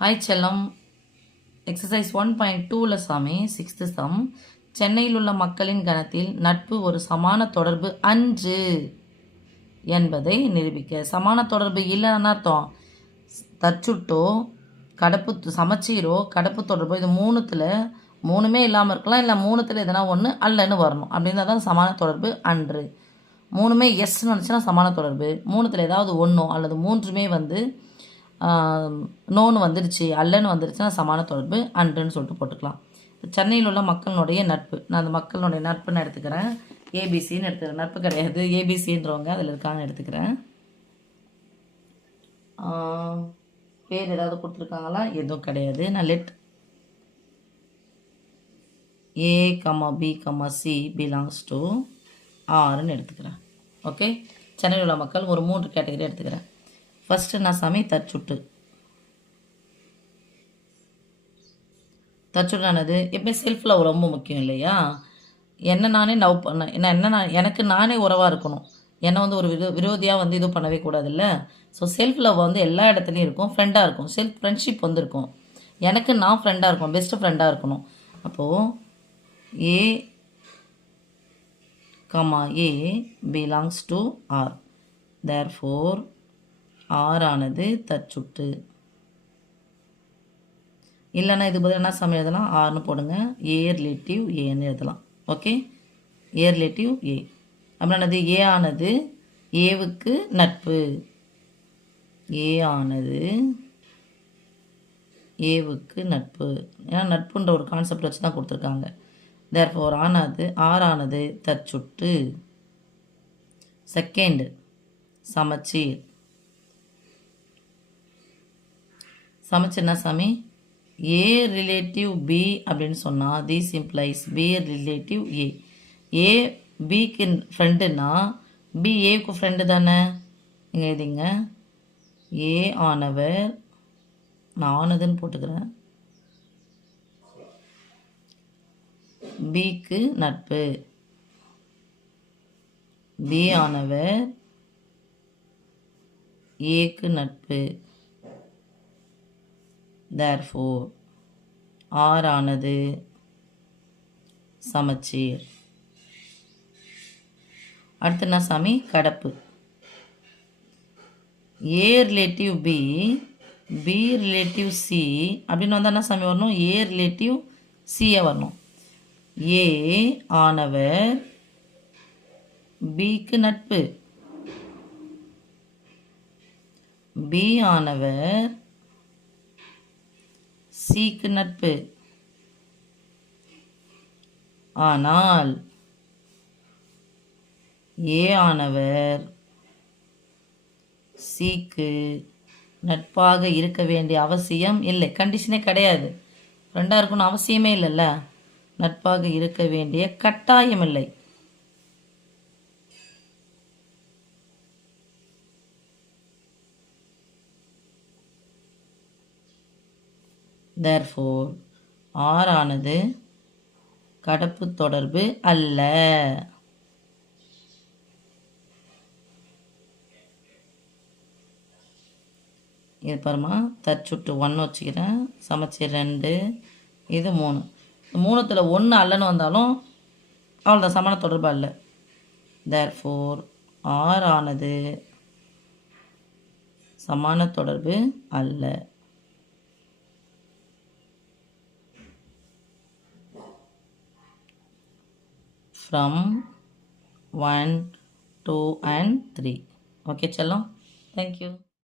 Hi செல்லம். Exercise 1.2ல சாமி 6th some. சென்னையில் உள்ள மக்களின் கணத்தில் நட்பு ஒரு சமான தொடர்பு அன்று என்பதை நிரூபிக்க. சமான தொடர்பு இல்லைன்னு அர்த்தம். தச்சுட்டோ கடப்பு சமச்சீரோ கடப்பு தொடர்போ இது மூணுமே இல்லாமல் இருக்கலாம், இல்லை மூணுத்தில் எதனா ஒன்று அல்லன்னு வரணும். அப்படின்னா தான் சமான தொடர்பு அன்று. மூணுமே எஸ்ன்னு வந்துச்சுன்னா சமான தொடர்பு, மூணுத்தில் ஏதாவது ஒன்றோ அல்லது மூன்றுமே நோன்னு வந்துருச்சு அல்லன்னு வந்துருச்சுன்னா சமான தொடர்பு அன்றுன்னு சொல்லிட்டு போட்டுக்கலாம். சென்னையில் உள்ள மக்களுடைய நட்பு, நான் அந்த மக்களுடைய நட்புன்னு எடுத்துக்கிறேன். ஏபிசின்னு எடுத்துக்கிறேன். நட்பு கிடையாது, ஏபிசின்றவங்க அதில் இருக்காங்கன்னு எடுத்துக்கிறேன். பேர் ஏதாவது கொடுத்துருக்காங்களா? எதுவும் கிடையாது. நான் let A, B, C belongs to ஆர்ன்னு எடுத்துக்கிறேன். ஓகே, சென்னையில் உள்ள மக்கள் ஒரு 3 கேட்டகரி எடுத்துக்கிறேன். ஃபஸ்ட்டு நான் சாமி தச்சுட்டானது எப்பவுமே செல்ஃப் லவ் ரொம்ப முக்கியம் இல்லையா? என்ன நானே லவ் பண்ண எனக்கு நானே உறவாக இருக்கணும். என்னை ஒரு விரோதியாக இது பண்ணவே கூடாதுல்ல. ஸோ செல்ஃப் லவ் எல்லா இடத்துலையும் இருக்கும், ஃப்ரெண்டாக இருக்கும். செல்ஃப் ஃப்ரெண்ட்ஷிப் இருக்கும். எனக்கு நான் ஃப்ரெண்டாக இருக்கணும், பெஸ்ட்டு ஃப்ரெண்டாக இருக்கணும். அப்போது A, A belongs to R. Therefore R ஆனது தச்சுட்டு. இல்லைன்னா இது பதில் என்ன சமயம் எழுதலாம்? ஆர்னு போடுங்க. ஏ ரிலேட்டிவ் ஏன்னு எழுதலாம். ஓகே, ஏ ரிலேட்டிவ் ஏ அப்படின்னது ஏ ஆனது ஏவுக்கு நட்பு. ஏ ஆனது ஏவுக்கு நட்பு. ஏன்னா நட்புன்ற ஒரு கான்செப்ட் வச்சு தான் கொடுத்துருக்காங்க. தேர்ஃபோர் ஆர் ஆனது தச்சுட்டு. செகண்ட் சமச்சீர். சமச்சீர்னா சாமி ஏ ரிலேட்டிவ் பி அப்படின்னு சொன்னால் திஸ் இம்ப்ளைஸ் பி ரிலேட்டிவ் ஏ. ஏ பிக்கு ஃப்ரெண்டுன்னா பி ஏவுக்கு ஃப்ரெண்டு தானே. இங்கே எழுதிங்க. ஏ ஆனவர், நான் ஆனதுன்னு போட்டுக்கிறேன், பிக்கு நட்பு. பி ஆனவர் ஏக்கு நட்பு. Therefore ஆர் ஆனது சமச்சீர். அடுத்து என்ன சாமி? கடப்பு. A relative B, B relative C அப்படின்னு வந்தால் என்ன சாமி வரணும்? ஏ ரிலேட்டிவ் சியை வரணும். ஏ ஆனவர் பிக்கு நட்பு. பி ஆனவர் சிக்கு நட்பு. ஆனால் ஏ ஆனவர் சிக்கு நட்பாக இருக்க வேண்டிய அவசியம் இல்லை. கண்டிஷனே கிடையாது. ஃப்ரெண்டாக இருக்கணும் அவசியமே இல்லைல்ல. நட்பாக இருக்க வேண்டிய கட்டாயம் இல்லை. Therefore ஆர் ஆனது கடப்பு தொடர்பு அல்ல. இது பாருமா, தச்சுட்டு 1 வச்சுக்கிறேன், சமச்சீர் 2, இது 3. 3த்தில் 1 அல்லன்னு வந்தாலும் அவ்வளோதான், சமான தொடர்பு அல்ல. Therefore ஆர் ஆனது சமான தொடர்பு அல்ல. From 1, 2 and 3. Okay, challo. Thank you.